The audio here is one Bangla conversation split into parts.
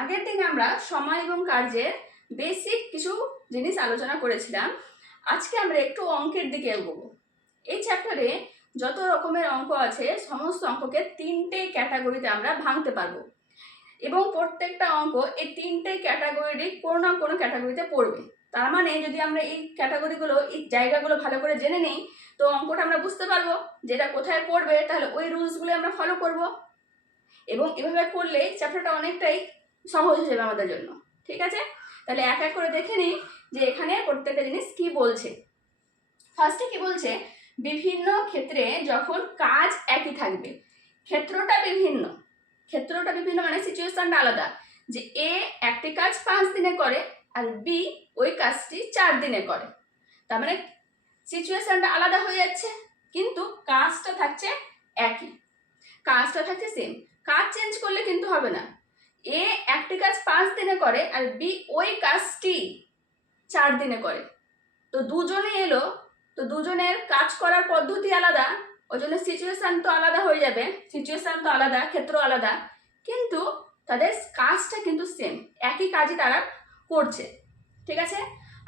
আগের দিন আমরা সময় এবং কার্যের বেসিক কিছু জিনিস আলোচনা করেছিলাম। আজকে আমরা একটু অঙ্কের দিকে এগোবো। এই চ্যাপ্টারে যত রকমের অঙ্ক আছে সমস্ত অঙ্ককে তিনটে ক্যাটাগরিতে আমরা ভাঙতে পারবো এবং প্রত্যেকটা অঙ্ক এই তিনটে ক্যাটাগরির কোনো না কোনো ক্যাটাগরিতে পড়বে। তার মানে যদি আমরা এই ক্যাটাগরিগুলো, এই জায়গাগুলো ভালো করে জেনে নিই, তো অঙ্কটা আমরা বুঝতে পারবো যেটা কোথায় পড়বে, তাহলে ওই রুলসগুলো আমরা ফলো করব এবং এভাবে করলে চ্যাপ্টারটা অনেকটাই সহজ হয়ে যাবে আমাদের জন্য। ঠিক আছে, তাহলে এক এক করে দেখে নিই যে এখানে প্রত্যেকটা জিনিস কি বলছে। ফার্স্টে কি বলছে, বিভিন্ন ক্ষেত্রে যখন কাজ একই থাকবে, ক্ষেত্রটা বিভিন্ন মানে সিচুয়েশনটা আলাদা, যে এ একটি কাজ 5 দিনে করে আর বি ওই কাজটি 4 দিনে করে। তার মানে সিচুয়েশনটা আলাদা হয়ে যাচ্ছে কিন্তু কাজটা থাকছে একই, কাজটা থাকছে সেম। কাজ চেঞ্জ করলে কিন্তু হবে না। এ একটি কাজ 5 দিনে করে আর বি ওই কাজটি 4 দিনে করে। তো দুজনে এলো, তো দুজনের কাজ করার পদ্ধতি আলাদা, ওই জন্য সিচুয়েশন তো আলাদা হয়ে যাবে, সিচুয়েশন তো আলাদা, ক্ষেত্র আলাদা, কিন্তু তাদের কাজটা কিন্তু সেম, একই কাজই তারা করছে। ঠিক আছে,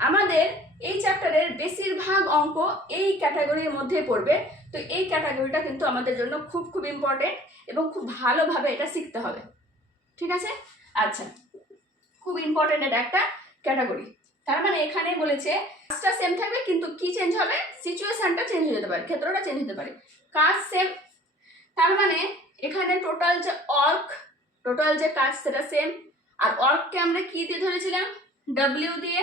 আমাদের এই চ্যাপ্টারের বেশিরভাগ অঙ্ক এই ক্যাটাগরির মধ্যে পড়বে। তো এই ক্যাটাগরিটা কিন্তু আমাদের জন্য খুব খুব ইম্পর্টেন্ট এবং খুব ভালোভাবে এটা শিখতে হবে। ঠিক আছে, আচ্ছা, খুব ইম্পর্টেন্ট এটা একটা ক্যাটাগরি। তার মানে এখানে বলেছে কাজটা সেম থাকবে কিন্তু কি চেঞ্জ হবে, সিচুয়েশনটা চেঞ্জ হয়ে যেতে পারে, ক্ষেত্রটা চেঞ্জ হতে পারে, কাজ সেম। তার মানে এখানে টোটাল যে কাজ সেটা সেম, আর অর্ককে আমরা কি দিয়ে ধরেছিলাম, ডব্লিউ দিয়ে।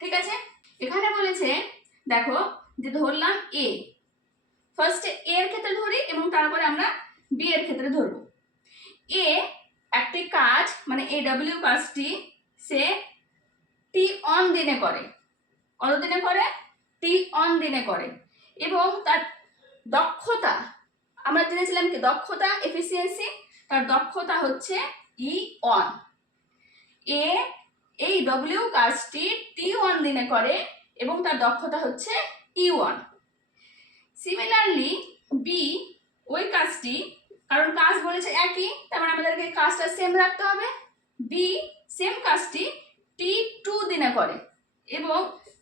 ঠিক আছে, এখানে বলেছে দেখো যে ধরলাম এ, ফার্স্টে এ এর ক্ষেত্রে ধরি এবং তারপরে আমরা বি এর ক্ষেত্রে ধরব। এ একটি কাজ মানে এই ডব্লিউ কাজটি সে টি অন দিনে করে, কত দিনে করে, টি অন দিনে করে, এবং তার দক্ষতা আমরা জেনেছিলাম কি, দক্ষতা এফিসিয়েন্সি, তার দক্ষতা হচ্ছে ই অন। এ এই ডব্লিউ কাজটি টি ওয়ান দিনে করে এবং তার দক্ষতা হচ্ছে ই ওয়ান। সিমিলারলি বি ওই কাজটি, কারণ কাজ বলেছে একই, তার মানে আমাদেরকে কাজটা সেম রাখতে হবে, বি সেম কাজটি টি টু দিনে করে এবং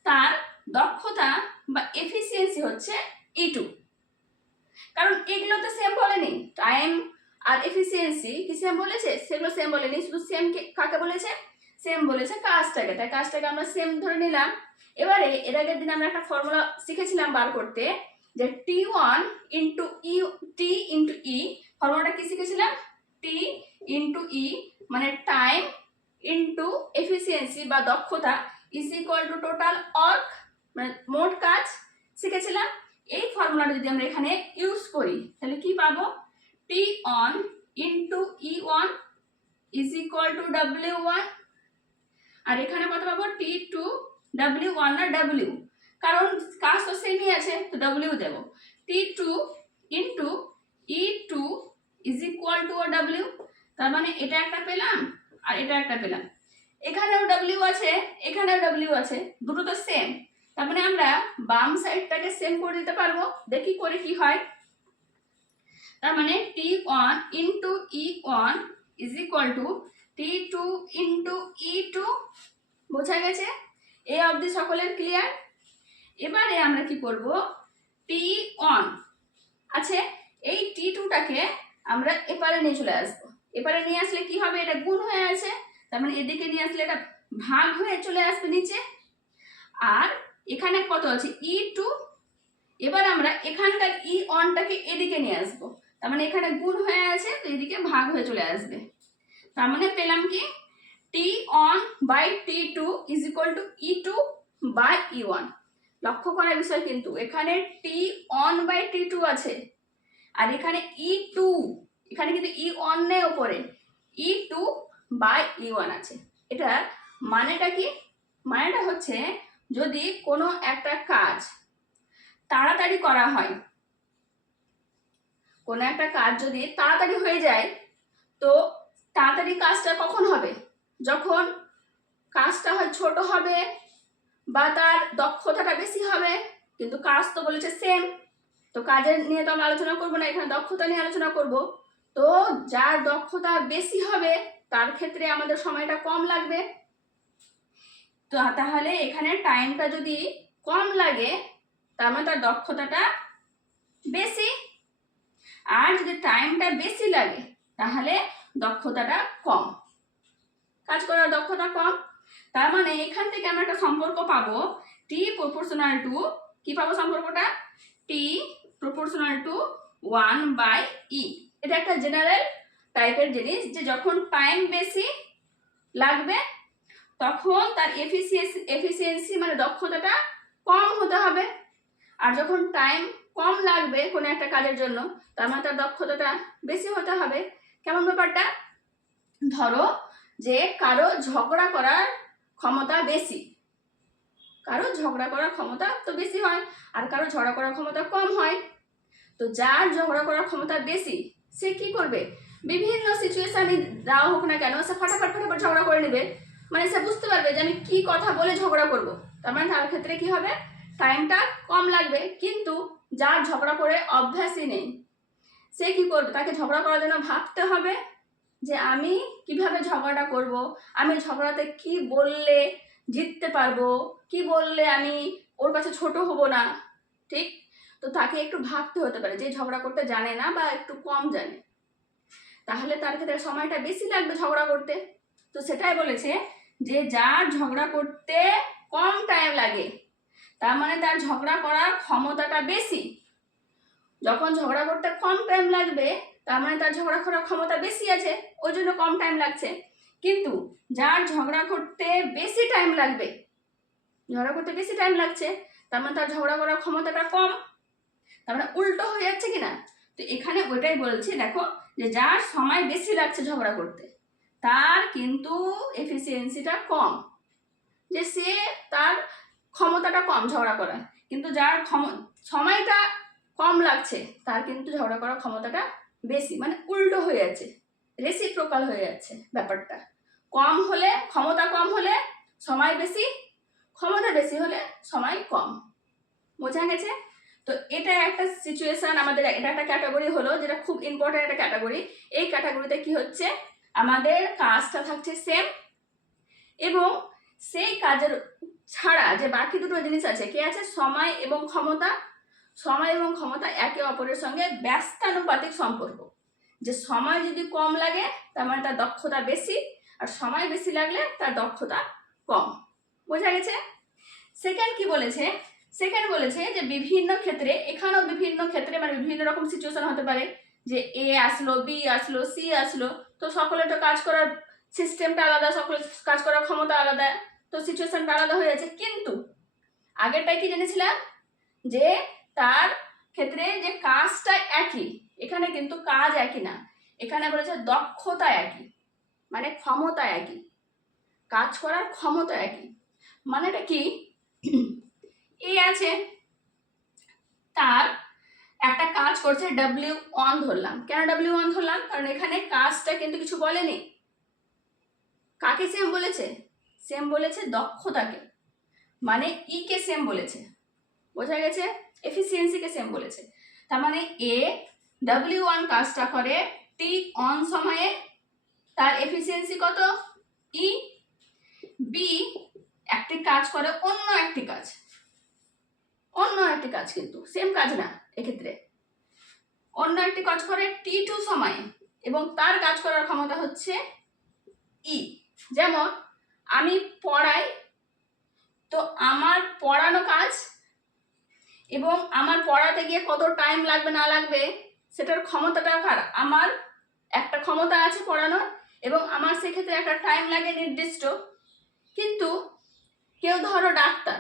তার দক্ষতা বা এফিসিয়েন্সি হচ্ছে ই টু। কারণ এগুলো তো সেম বলেনি, টাইম আর এফিসিয়েন্সি কি সেম বলেছে, সেগুলো সেম বলেনি, শুধু সেম কাকে বলেছে, সেম বলেছে কাজটাকে, তাই কাজটাকে আমরা সেম ধরে নিলাম। এবারে এর আগের দিন আমরা একটা ফর্মুলা শিখেছিলাম বার করতে, যে টি ওয়ান ইন্টু ই, টি ইন্টু ই, ফর্মুলাটা কি শিখেছিলাম, টি ইন্টু ই মানে টাইম ইন্টু এফিসিয়েন্সি বা দক্ষতা is equal two total work মানে মোট কাজ শিখেছিলাম। এই ফর্মুলাটা যদি আমরা এখানে ইউজ করি তাহলে কি পাবো, T one into E one is equal to W one, আর এখানে কত পাবো, টি টু, ডাব্লিউ ওয়ান না ডাব্লিউ, কারণ কাজ তো সেমই আছে তো ডাব্লিউ দেব, T two into E two is equal to W. তার মানে এটা একটা পেলাম আর এটা একটা পেলাম, এখানেও ডাব্লিউ আছে এখানেও ডাব্লিউ আছে, দুটো তো সেম, তার মানে আমরা বাম সাইডটাকে সেম করে দিতে পারবো। দেখি করে কি হয়, তার মানে T one into E one is equal to T two into E two. বোঝা গেছে, এই অবধি সকলের ক্লিয়ার? এবারে আমরা কি করব, টি ওয়ান আছে, এই টি টুটাকে আমরা এপারে নিয়ে চলে আসবো। এপারে নিয়ে আসলে কি হবে, এটা গুণ হয়ে আছে, তার মানে এদিকে নিয়ে আসলে এটা ভাগ হয়ে চলে আসবে নিচে, আর এখানে কত আছে ই টু, এবার আমরা এখানকার ই অনটাকে এদিকে নিয়ে আসবো, তার মানে এখানে গুণ হয়ে আছে তো এদিকে ভাগ হয়ে চলে আসবে। তার মানে পেলাম কি, T one by T two is equal to E two by E one. লক্ষ্য করার বিষয় কিন্তু এখানে T one by T two আছে আর এখানে ই টু, এখানে কিন্তু ই অন নেই ওপরে, ই টু বাই ই ওয়ান আছে। এটার মানেটা কি, মানেটা হচ্ছে যদি কোনো একটা কাজ তাড়াতাড়ি করা হয়, কোনো একটা কাজ যদি তাড়াতাড়ি হয়ে যায়, তো তাড়াতাড়ি কাজটা কখন হবে, যখন কাজটা হয় ছোট হবে বা তার দক্ষতাটা বেশি হবে, কিন্তু কাজ তো বলেছে সেম, তো কাজের নিয়ে তো আমরা আলোচনা করবো না, এখানে দক্ষতা নিয়ে আলোচনা করব। তো যার দক্ষতা বেশি হবে তার ক্ষেত্রে আমাদের সময়টা কম লাগবে। তো তাহলে এখানে টাইমটা যদি কম লাগে তার মানে তার দক্ষতাটা বেশি, আর যদি টাইমটা বেশি লাগে তাহলে দক্ষতাটা কম, কাজ করার দক্ষতা কম। তার মানে এখান থেকে আমরা একটা সম্পর্ক পাবো টি প্রপোর্শনাল টু, কি পাবো সম্পর্কটা, টি প্রপোর্শনাল টু 1/e। এটা একটা জেনারেল টাইপের জিনিস, যে যখন টাইম বেশি লাগবে তখন তার এফিসিয়েন্সি মানে দক্ষতাটা কম হতে হবে, আর যখন টাইম কম লাগবে কোনো একটা কাজের জন্য তার মানে তার দক্ষতাটা বেশি হতে হবে। কেমন ব্যাপারটা, ধরো যে কারো ঝগড়া করার ক্ষমতা বেশি, কারো ঝগড়া করার ক্ষমতা তো বেশি হয় আর কারো ঝগড়া করার ক্ষমতা কম হয়। তো যার ঝগড়া করার ক্ষমতা বেশি সে কি করবে, বিভিন্ন সিচুয়েশনে দেওয়া হোক না কেন সে ফটাফট ঝগড়া করে নেবে, মানে সে বুঝতে পারবে যে আমি কি কথা বলে ঝগড়া করব। তার মানে তার ক্ষেত্রে কি হবে, টাইমটা কম লাগবে। কিন্তু যার ঝগড়া করে অভ্যাসই নেই সে কি করবে, তাকে ঝগড়া করার জন্য ভাবতে হবে যে আমি কিভাবে ঝগড়াটা করব, আমি ঝগড়াতে কি বললে জিততে পারবো, কি বললে আমি ওর কাছে ছোট হব না, ঠিক। তো তাকে একটু ভাবতে হতে পারে, যে ঝগড়া করতে জানে না বা একটু কম জানে, তাহলে তার ক্ষেত্রে সময়টা বেশি লাগবে ঝগড়া করতে। তো সেটাই বলেছে যে যার ঝগড়া করতে কম টাইম লাগে তার মানে তার ঝগড়া করার ক্ষমতাটা বেশি। যখন ঝগড়া করতে কম টাইম লাগবে তার মানে তার ঝগড়া করার ক্ষমতা বেশি আছে, ওই জন্য কম টাইম লাগছে। কিন্তু যার ঝগড়া করতে বেশি টাইম লাগবে, ঝগড়া করতে বেশি টাইম লাগছে তার মানে তার ঝগড়া করার ক্ষমতাটা কম, তার মানে উল্টো হয়ে যাচ্ছে কিনা। তো এখানে ওইটাই বলছি, দেখো যে যার সময় বেশি লাগছে ঝগড়া করতে তার কিন্তু এফিসিয়েন্সিটা কম, যে সে তার ক্ষমতাটা কম ঝগড়া করার, কিন্তু যার সময়টা কম লাগছে তার কিন্তু ঝগড়া করার ক্ষমতাটা বেশি, মানে উল্টো হয়ে যাচ্ছে, রেসিপ্রোকাল হয়ে যাচ্ছে ব্যাপারটা। কম হলে ক্ষমতা কম হলে সময় বেশি, ক্ষমতা বেশি হলে সময় কম। বোঝা গেছে? তো এটা একটা সিচুয়েশন, আমাদের এটা একটা ক্যাটাগরি হলো যেটা খুব ইম্পর্টেন্ট একটা ক্যাটাগরি। এই ক্যাটাগরিতে কি হচ্ছে, আমাদের কাজটা থাকছে সেম, এবং সেই কাজের ছাড়া যে বাকি দুটো জিনিস আছে, কি আছে, সময় এবং ক্ষমতা। সময় এবং ক্ষমতা একে অপরের সঙ্গে ব্যস্তানুপাতিক সম্পর্ক, যে সময় যদি কম লাগে তার মানে তার দক্ষতা বেশি, আর সময় বেশি লাগলে তার দক্ষতা কম। বোঝা গেছে? সেকেন্ড কি বলেছে, সেকেন্ড বলেছে যে বিভিন্ন ক্ষেত্রে, এখানেও বিভিন্ন ক্ষেত্রে মানে বিভিন্ন রকম সিচুয়েশন হতে পারে, যে এ আসলো, বি আসলো, সি আসলো, তো সকলের তো কাজ করার সিস্টেমটা আলাদা, সকলের কাজ করার ক্ষমতা আলাদা, তো সিচুয়েশনটা আলাদা হয়ে যাচ্ছে। কিন্তু আগেরটাই কি জেনেছিলাম, যে তার ক্ষেত্রে যে কাজটা একই, এখানে কিন্তু কাজ একই না, এখানে বলেছে দক্ষতা একই, মানে ক্ষমতা একই, কাজ করার ক্ষমতা একই। মানেটা কি, এ আছে, তার একটা কাজ করছে W1 ধরলাম। কেন W1 ধরলাম, কারণ এখানে কাজটা কিন্তু কিছু বলেনি। কাকে সেম বলেছে, সেম বলেছে দক্ষতাকে, মানে ই কে সেম বলেছে। বোঝা গেছে? এফিসিয়েন্সিকে সেম বলেছে। তার মানে এ W1 কাজটা করে T1 সময়ে, তার এফিসিয়েন্সি কত, ই। বি একটি কাজ করে অন্য একটি কাজ, অন্য একটি কাজ, কিন্তু সেম কাজ না, এক্ষেত্রে অন্য একটি কাজ করে T2 সময়ে, এবং তার কাজ করার ক্ষমতা হচ্ছে ই। যেমন আমি পড়াই, তো আমার পড়ানো কাজ এবং আমার পড়াতে গিয়ে কত টাইম লাগবে না লাগবে সেটার ক্ষমতাটা কার, আমার একটা ক্ষমতা আছে পড়ানোর, এবং আমার সেক্ষেত্রে একটা টাইম লাগে নির্দিষ্ট। কিন্তু কেউ ধরো ডাক্তার,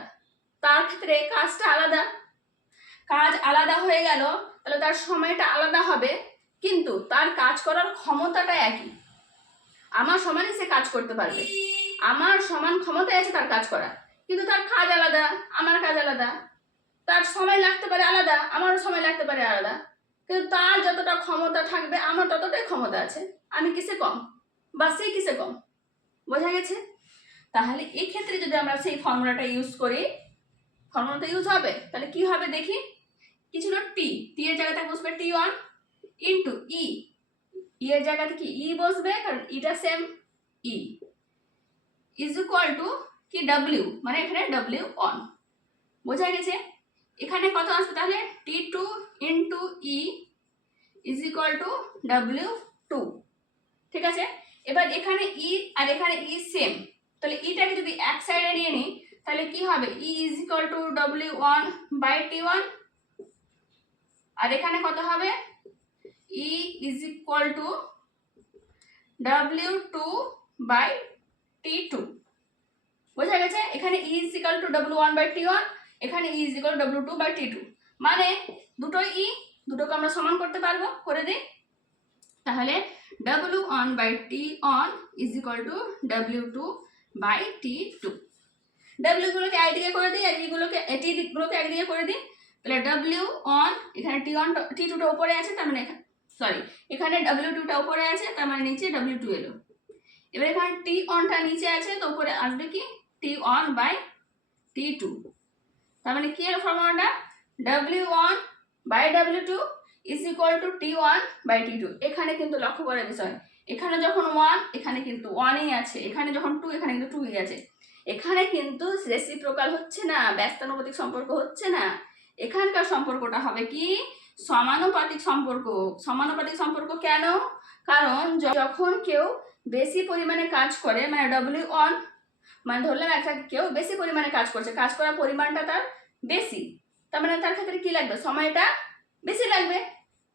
তার ক্ষেত্রে কাজটা আলাদা, কাজ আলাদা হয়ে গেল, তাহলে তার সময়টা আলাদা হবে, কিন্তু তার কাজ করার ক্ষমতাটা একই। আমার সমানই সে কাজ করতে পারবে, আমার সমান ক্ষমতায় আছে তার কাজ করা, কিন্তু তার কাজ আলাদা, আমার কাজ আলাদা, তার সময় লাগতে পারে আলাদা, আমারও সময় লাগতে পারে আলাদা, কিন্তু তার যতটা ক্ষমতা থাকবে আমার ততটাই ক্ষমতা আছে। আমি কিসে কম বা সে কিসে কম? বোঝা গেছে? তাহলে এই ক্ষেত্রে যদি আমরা সেই ফর্মুলাটা ইউজ করি, ফর্মুলাটা ইউজ হবে, তাহলে কি হবে দেখি। কি ছিল, টি, টি এর জায়গায় বসবে T1 ইন্টু ই, ই এর জায়গাতে কি ই বসবে, কারণ ইটা same E is equal to কি ডাব্লিউ, মানে এখানে ডাব্লিউ অন। বোঝা গেছে? এখানে কত আসবে তাহলে T2 into E is equal to W2। ঠিক আছে, এবার এখানে ই আর এখানে ই সেম, তাহলে ইটাকে যদি এক সাইডে নিয়ে নিই তাহলে কি হবে, E is equal to W1 by T1, আর এখানে কত হবে, E is equal to W2 by T2। বোঝা গেছে? এখানে E is equal to W1 by T1, এখানে E is equal to W2 by T2, মানে দুটোই ই, দুটোকে আমরা সমান করতে পারবো, করে দিই। তাহলে W1 by T1 is equal to W2 by T2। W গুলোকে একদিকে করে দিই আর ই গুলোকে টি গুলোকে একদিকে করে দিই, তাহলে W1 এখানে T2 টা উপরে আছে, তার মানে সরি এখানে W2 টা উপরে আছে, তার মানে নিচে W2 এলো। এবার এখানে T1 টা নিচে আছে, তো উপরে আসবে কি T1 বাই T2, তার মানে কি এর ফর্মুলাটা W1 by W2 is equal to T1 by T2। এখানে কিন্তু লক্ষ্য করার বিষয়, এখানে যখন 1 এখানে কিন্তু 1ই আছে, এখানে যখন 2 এখানে কিন্তু 2ই আছে। এখানে কিন্তু রেসিপ্রোকাল হচ্ছে না, ব্যস্তানুপাতিক সম্পর্ক হচ্ছে না, এখানকার সম্পর্কটা হবে কি সমানুপাতিক সম্পর্ক। সমানুপাতিক সম্পর্ক কেন? কারণ যখন কেউ বেশি পরিমাণে কাজ করে, মানে W1, মানে ধরলাম একটা কেউ বেশি পরিমাণে কাজ করছে, কাজ করার পরিমাণটা তার বেশি, তার মানে তার ক্ষেত্রে কি লাগবে, সময়টা বেশি লাগবে,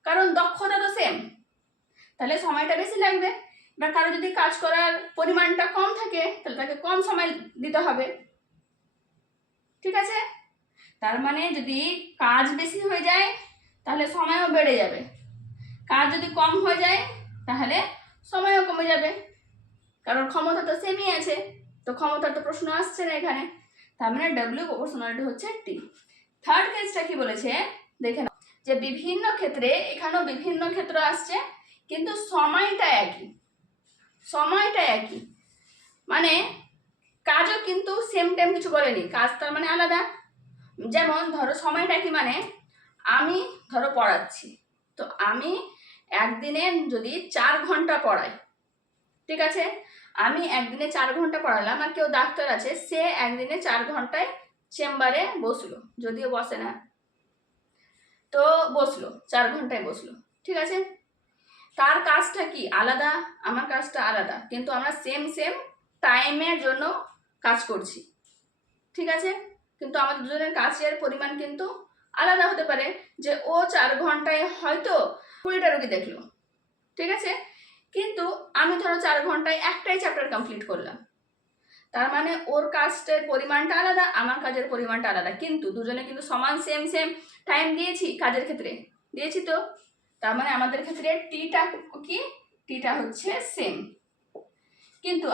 কারণ দক্ষতা তো সেম, তাহলে সময়টা বেশি লাগবে। এবার কারো যদি কাজ করার পরিমাণটা কম থাকে তাহলে তাকে কম সময় দিতে হবে। ঠিক আছে, তার মানে যদি কাজ বেশি হয়ে যায় তাহলে সময়ও বেড়ে যাবে, কাজ যদি কম হয়ে যায় তাহলে সময়ও কমে যাবে, কারণ ক্ষমতা তো সেমই আছে, তো ক্ষমতার তো প্রশ্ন আসছে না এখানে, তার মানে W প্রপোর্শনালিটি হচ্ছে T। থার্ড কেসটা কি বলেছে দেখে নাও, যে বিভিন্ন ক্ষেত্রে, এখানেও বিভিন্ন ক্ষেত্র আসছে কিন্তু সময়টা একই, সময়টা একই, মানে কাজও কিন্তু সেম টাইম কিছু বলেনি, কাজ তার মানে আলাদা। যেমন ধরো সময়টা কি, মানে আমি ধরো পড়াচ্ছি, তো আমি একদিনে যদি 4 ঘন্টা পড়াই, ঠিক আছে, আমি একদিনে 4 ঘন্টা পড়ালাম, আর কেউ ডাক্তার আছে সে একদিনে 4 ঘন্টায় চেম্বারে বসলো, যদিও বসে না, তো বসলো 4 ঘন্টায় বসলো, ঠিক আছে, তার কাজটা কি আলাদা, আমার কাজটা আলাদা, কিন্তু আমরা সেম টাইমের জন্য কাজ করছি, ঠিক আছে, কিন্তু আমাদের দুজনের কাজের পরিমাণ কিন্তু আলাদা হতে পারে, যে ও 4 ঘন্টায় হয়তো 20টা রোগী দেখলো, ঠিক আছে, কিন্তু আমি ধরো 4 ঘন্টায় একটাই চ্যাপ্টার কমপ্লিট করলাম, তার মানে ওর কাজের পরিমাণটা আলাদা, আমার কাজের পরিমাণটা আলাদা, কিন্তু দুজনে কিন্তু সমান সেম টাইম দিয়েছি, কাজের ক্ষেত্রে দিয়েছি, তো তার মানে আমাদের ক্ষেত্রে টিটা কি, টিটা হচ্ছে সেম, কিন্তু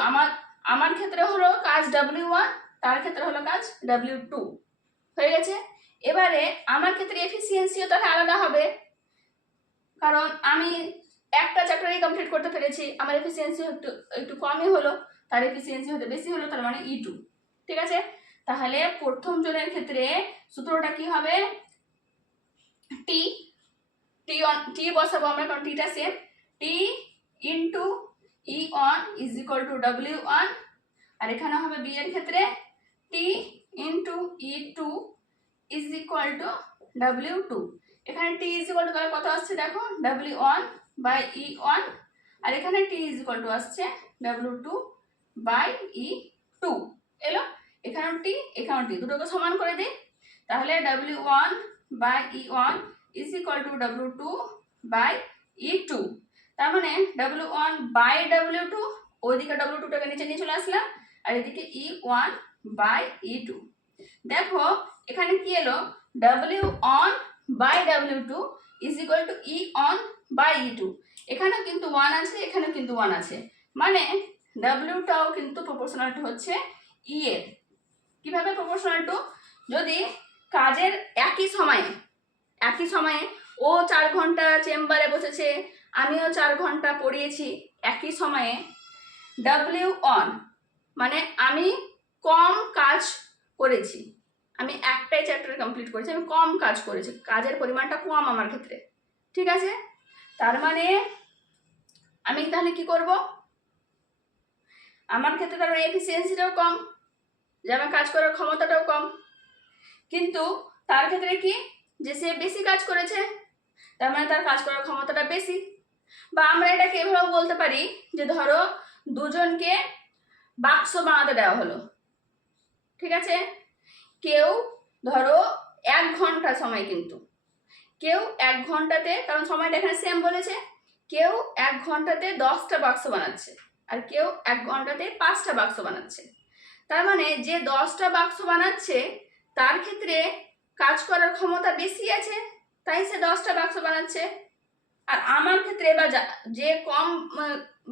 আমার ক্ষেত্রে হলো কাজ W1, তার ক্ষেত্রে হলো কাজ W2, হয়ে গেছে। এবারে আমার ক্ষেত্রে এফিসিয়েন্সিও তাহলে আলাদা হবে, কারণ আমি একটা চ্যাপ্টারই কমপ্লিট করতে পেরেছি, আমার এফিসিয়েন্সি একটু কমই হলো, তার এফিসিয়েন্সি হতে বেশি হলো, তার মানে E2, ঠিক আছে। তাহলে প্রথম জনের ক্ষেত্রে সূত্রটা কি হবে, টি বসাবো আমরা, কারণ টিটা সেম, T into E1 is equal to W1, আর এখানে হবে বি এর ক্ষেত্রে T into E2 is equal to W2। এখানে টি ইজ ইকুয়াল টু তাহলে কত আসছে দেখো, W1 বাই E1, আর এখানে টি ইজ ইকুয়াল টু আসছে W2 বাই E2 এলো, এখানেও টি এখানেও টি, দুটোকে সমান করে দিই, তাহলে W1 by E1 is equal to W2 by E2, তার মানে W1 বাই W2, ওইদিকে W2 টাকে নিচে নিয়ে চলে আসলাম, আর এদিকে E1 বাই E2। দেখো এখানে কি এলো, W1 by W2 is equal to E1 by E2, এখানেও কিন্তু 1 আছে, এখানেও কিন্তু 1 আছে, মানে W টাও কিন্তু প্রপোর্শনাল টু হচ্ছে E এর। কিভাবে প্রপোর্শনাল টু, যদি কাজের একই সময়ে ও 4 ঘন্টা চেম্বারে বসেছে, আমিও 4 ঘন্টা পড়িয়েছি একই সময়ে, W1 মানে আমি কম কাজ করেছি, আমি একটাই চ্যাপ্টার কমপ্লিট করেছি, আমি কম কাজ করেছি, কাজের পরিমাণটা কম আমার ক্ষেত্রে, ঠিক আছে, তার মানে আমি তাহলে কি করব? আমার ক্ষেত্রে তার এফিসিয়েন্সিটাও কম, যে আমার কাজ করার ক্ষমতাটাও কম, কিন্তু তার ক্ষেত্রে কি, যে সে বেশি কাজ করেছে, তার মানে তার কাজ করার ক্ষমতাটা বেশি। বা আমরা এটাকে এভাবেও বলতে পারি যে ধরো দুজনকে বাক্স বানাতে দেওয়া হলো, ঠিক আছে? কেউ ধরো 1 ঘন্টা সময়, কিন্তু কেউ 1 ঘন্টাতে, কারণ সময়টা এখানে সেম বলেছে, কেউ 1 ঘন্টাতে 10টা বাক্স বানাচ্ছে আর কেউ 1 ঘন্টাতে 5টা বাক্স বানাচ্ছে। তার মানে যে 10টা বাক্স বানাচ্ছে তার ক্ষেত্রে কাজ করার ক্ষমতা বেশি আছে, তাই সে 10টা বাক্স বানাচ্ছে। আর আমার ক্ষেত্রে বা যে কম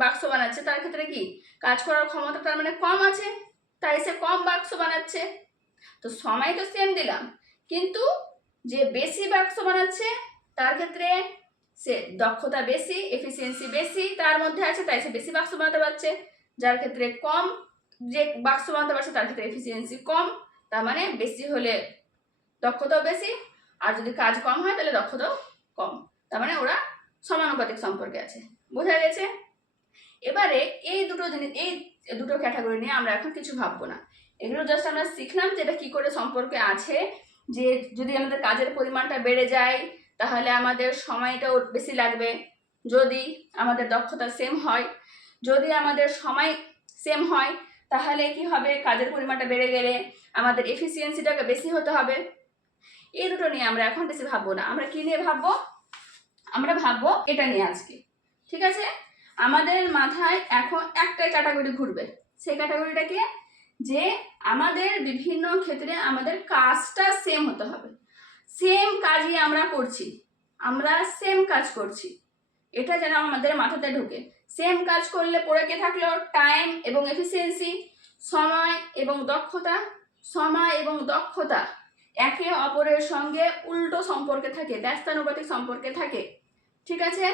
বাক্স বানাচ্ছে তার ক্ষেত্রে কি, কাজ করার ক্ষমতা তার মানে কম আছে, তাই সে কম বাক্স বানাচ্ছে। তো সময় তো সেম দিলাম, কিন্তু যে বেশি বাক্স বানাচ্ছে তার ক্ষেত্রে সে দক্ষতা বেশি, এফিসিয়েন্সি বেশি তার মধ্যে আছে, তাই সে বেশি বাক্স বানাতে পারছে। যার ক্ষেত্রে কম, যে বাক্স বানাতে পারছে তার ক্ষেত্রে এফিসিয়েন্সি কম, তার মানে বেশি হলে দক্ষতাও বেশি, আর যদি কাজ কম হয় তাহলে দক্ষতাও কম, তার মানে ওরা সমানুপাতিক সম্পর্কে আছে। বোঝা গেছে? এবারে এই দুটো জিনিস, এই দুটো ক্যাটাগরি নিয়ে আমরা এখন কিছু ভাববো না, এগুলো জাস্ট আমরা শিখলাম যে এটা কি করে সম্পর্কে আছে। যে যদি আমাদের কাজের পরিমাণটা বেড়ে যায় তাহলে আমাদের সময়টাও বেশি লাগবে, যদি আমাদের দক্ষতা সেম হয়। যদি আমাদের সময় সেম হয় তাহলে কি হবে, কাজের পরিমাণটা বেড়ে গেলে আমাদের এফিসিয়েন্সিটাকে বেশি হতে হবে। এই দুটো নিয়ে আমরা এখন বেশি ভাববো না। আমরা কি নিয়ে ভাববো? আমরা ভাববো এটা নিয়ে আজকে, ঠিক আছে? আমাদের মাথায় এখন একটাই ক্যাটাগরি ঘুরবে, সেই ক্যাটাগরিটা কি, যে আমাদের বিভিন্ন ক্ষেত্রে আমাদের কাজটা সেম হতে হবে, সেম কাজই আমরা করছি, আমরা সেম কাজ করছি, এটা যেন আমাদের মাথাতে ঢুকে। সেম কাজ করলে পড়ে কে থাকলো, টাইম এবং এফিসিয়েন্সি, সময় এবং দক্ষতা। সময় এবং দক্ষতা একে অপরের সঙ্গে উল্টো সম্পর্কে থাকে, ব্যস্তানুপাতিক সম্পর্কে থাকে, ঠিক আছে?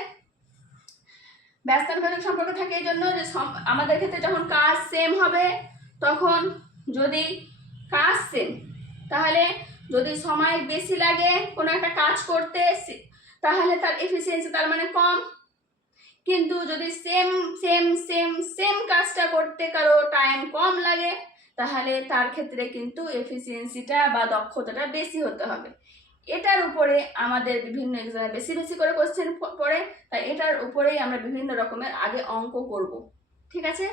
ব্যস্তানুপাতিক সম্পর্কে থাকে এই জন্য যে আমাদের ক্ষেত্রে যখন কাজ সেম হবে, তখন যদি কাজ সেম, তাহলে যদি সময় বেশি লাগে কোনো একটা কাজ করতে তাহলে তার এফিসিয়েন্সি তার মানে কম। কিন্তু যদি সেম সেম সেম সেম কাজটা করতে কারো টাইম কম লাগে তাহলে তার ক্ষেত্রে কিন্তু এফিসিয়েন্সিটা বা দক্ষতাটা বেশি হতে হবে। এটার উপরে আমাদের বিভিন্ন এক্সামে বেশি বেশি করে কোশ্চেন পড়ে, তাই এটার উপরেই আমরা বিভিন্ন রকমের আগে অঙ্ক করব, ঠিক আছে?